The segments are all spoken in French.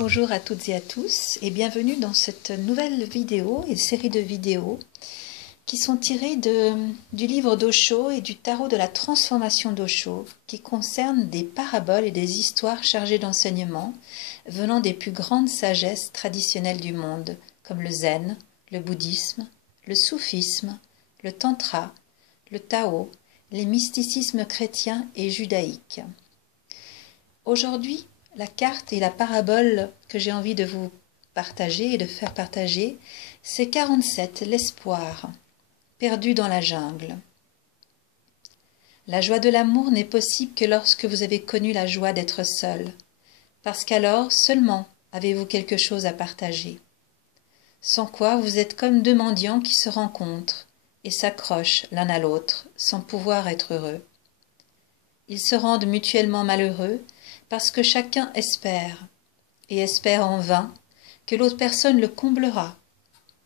Bonjour à toutes et à tous et bienvenue dans cette nouvelle vidéo et série de vidéos qui sont tirées du livre d'Osho et du tarot de la transformation d'Osho qui concernent des paraboles et des histoires chargées d'enseignements venant des plus grandes sagesses traditionnelles du monde comme le zen, le bouddhisme, le soufisme, le tantra, le tao, les mysticismes chrétiens et judaïques. Aujourd'hui, la carte et la parabole que j'ai envie de vous partager et de faire partager, c'est 47, l'espoir, perdu dans la jungle. La joie de l'amour n'est possible que lorsque vous avez connu la joie d'être seul, parce qu'alors seulement avez-vous quelque chose à partager. Sans quoi vous êtes comme deux mendiants qui se rencontrent et s'accrochent l'un à l'autre sans pouvoir être heureux. Ils se rendent mutuellement malheureux parce que chacun espère, et espère en vain, que l'autre personne le comblera.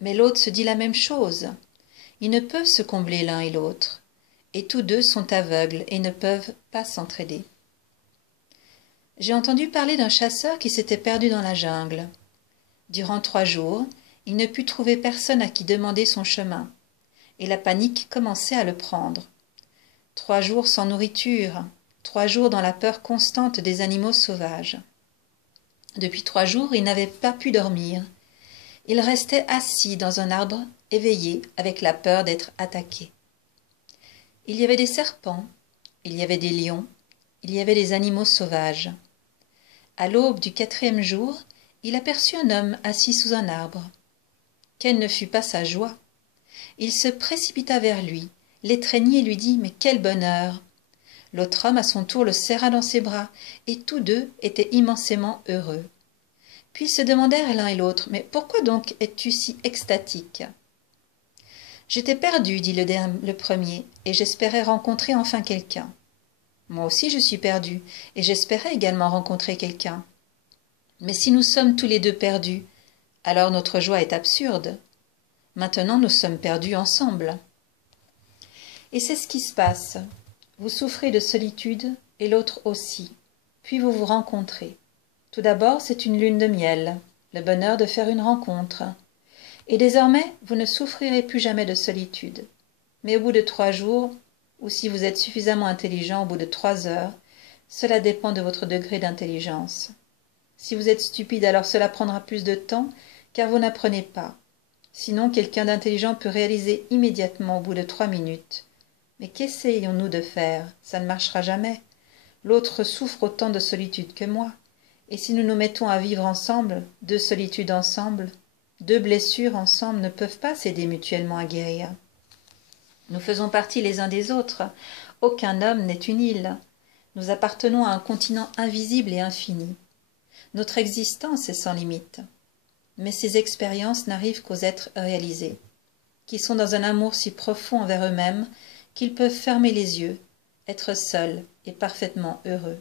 Mais l'autre se dit la même chose. Ils ne peuvent se combler l'un et l'autre, et tous deux sont aveugles et ne peuvent pas s'entraider. J'ai entendu parler d'un chasseur qui s'était perdu dans la jungle. Durant 3 jours, il ne put trouver personne à qui demander son chemin, et la panique commençait à le prendre. 3 jours sans nourriture, 3 jours dans la peur constante des animaux sauvages. Depuis 3 jours, il n'avait pas pu dormir. Il restait assis dans un arbre, éveillé, avec la peur d'être attaqué. Il y avait des serpents, il y avait des lions, il y avait des animaux sauvages. À l'aube du 4e jour, il aperçut un homme assis sous un arbre. Quelle ne fut pas sa joie! Il se précipita vers lui, l'étreignit et lui dit « Mais quel bonheur !» L'autre homme à son tour le serra dans ses bras, et tous deux étaient immensément heureux. Puis ils se demandèrent l'un et l'autre « Mais pourquoi donc es-tu si extatique ?» « J'étais perdu, dit le premier, et j'espérais rencontrer enfin quelqu'un. »« Moi aussi je suis perdu, et j'espérais également rencontrer quelqu'un. Mais si nous sommes tous les deux perdus, alors notre joie est absurde. Maintenant nous sommes perdus ensemble. » Et c'est ce qui se passe. Vous souffrez de solitude, et l'autre aussi. Puis vous vous rencontrez. Tout d'abord, c'est une lune de miel, le bonheur de faire une rencontre. Et désormais, vous ne souffrirez plus jamais de solitude. Mais au bout de 3 jours, ou si vous êtes suffisamment intelligent au bout de 3 heures, cela dépend de votre degré d'intelligence. Si vous êtes stupide, alors cela prendra plus de temps, car vous n'apprenez pas. Sinon, quelqu'un d'intelligent peut réaliser immédiatement au bout de 3 minutes. Mais qu'essayons-nous de faire? Ça ne marchera jamais. L'autre souffre autant de solitude que moi. Et si nous nous mettons à vivre ensemble, 2 solitudes ensemble, 2 blessures ensemble ne peuvent pas s'aider mutuellement à guérir. Nous faisons partie les uns des autres. Aucun homme n'est une île. Nous appartenons à un continent invisible et infini. Notre existence est sans limite. Mais ces expériences n'arrivent qu'aux êtres réalisés, qui sont dans un amour si profond envers eux-mêmes qu'ils peuvent fermer les yeux, être seuls et parfaitement heureux.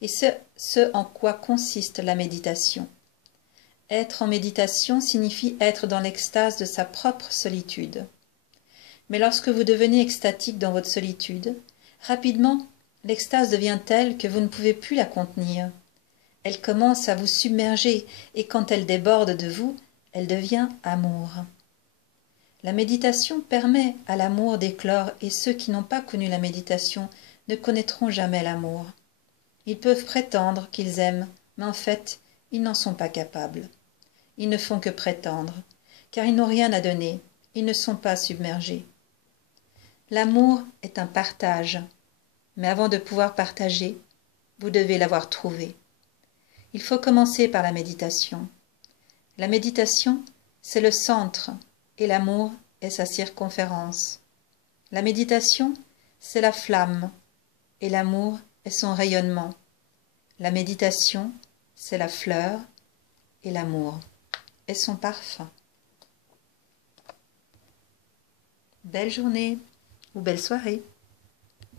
Et ce en quoi consiste la méditation. Être en méditation signifie être dans l'extase de sa propre solitude. Mais lorsque vous devenez extatique dans votre solitude, rapidement, l'extase devient telle que vous ne pouvez plus la contenir. Elle commence à vous submerger et quand elle déborde de vous, elle devient amour. La méditation permet à l'amour d'éclore et ceux qui n'ont pas connu la méditation ne connaîtront jamais l'amour. Ils peuvent prétendre qu'ils aiment, mais en fait, ils n'en sont pas capables. Ils ne font que prétendre, car ils n'ont rien à donner, ils ne sont pas submergés. L'amour est un partage, mais avant de pouvoir partager, vous devez l'avoir trouvé. Il faut commencer par la méditation. La méditation, c'est le centre, et l'amour est sa circonférence. La méditation, c'est la flamme, et l'amour est son rayonnement. La méditation, c'est la fleur, et l'amour est son parfum. Belle journée ou belle soirée.